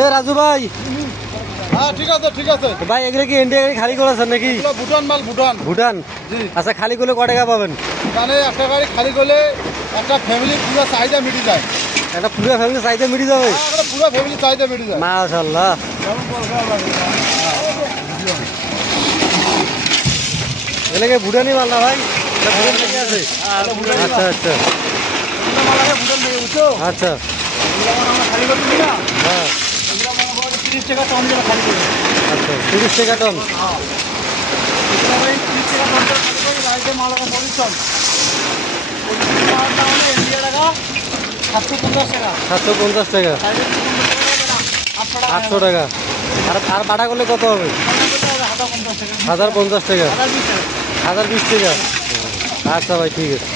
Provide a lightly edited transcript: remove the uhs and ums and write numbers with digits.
এ রাজু ভাই, হ্যাঁ ঠিক আছে ঠিক আছে। ভাই এগুলো কি ইন্ডিয়া গাড়ি খালি করেছেন নাকি? এগুলো ভুটান মাল, ভুটান। ভুটান? জি। আচ্ছা, খালি করলে ক টাকা পাবেন? মানে একটা গাড়ি খালি করলে একটা ফ্যামিলির পুরো চাহিদা মিটে যায়। একটা পুরো ফ্যামিলি চাইতে মিটে যাবে? হ্যাঁ, একটা পুরো ফ্যামিলির চাহিদা মিটে যায়। মাশাআল্লাহ। এগুলো কি ভুটানি মাল না ভাই? এটা ভুটান থেকে আছে? আচ্ছা আচ্ছা ভুটান থেকে বুঝছো? আচ্ছা। এগুলো আমরা খালি করতেছি না, হ্যাঁ এগুলো মনে করো 30 টাকা টন দিয়ে খালি করি। আচ্ছা, 30 টাকা টন? এগুলো ভাই 30 টাকা টন দিয়ে খালি করি। গাড়িতে মাল আছে পরিশ্রম। পরিশ্রম মালের দাম হলো ইন্ডিয়া টাকা 750 টাকা। 750 টাকা? 800 টাকা। আর বাটা করলে কত হবে? 1050 টাকা। 1050 টাকা? 1020 টাকা। 1020 টাকা? আচ্ছা ভাই, ঠিক আছে।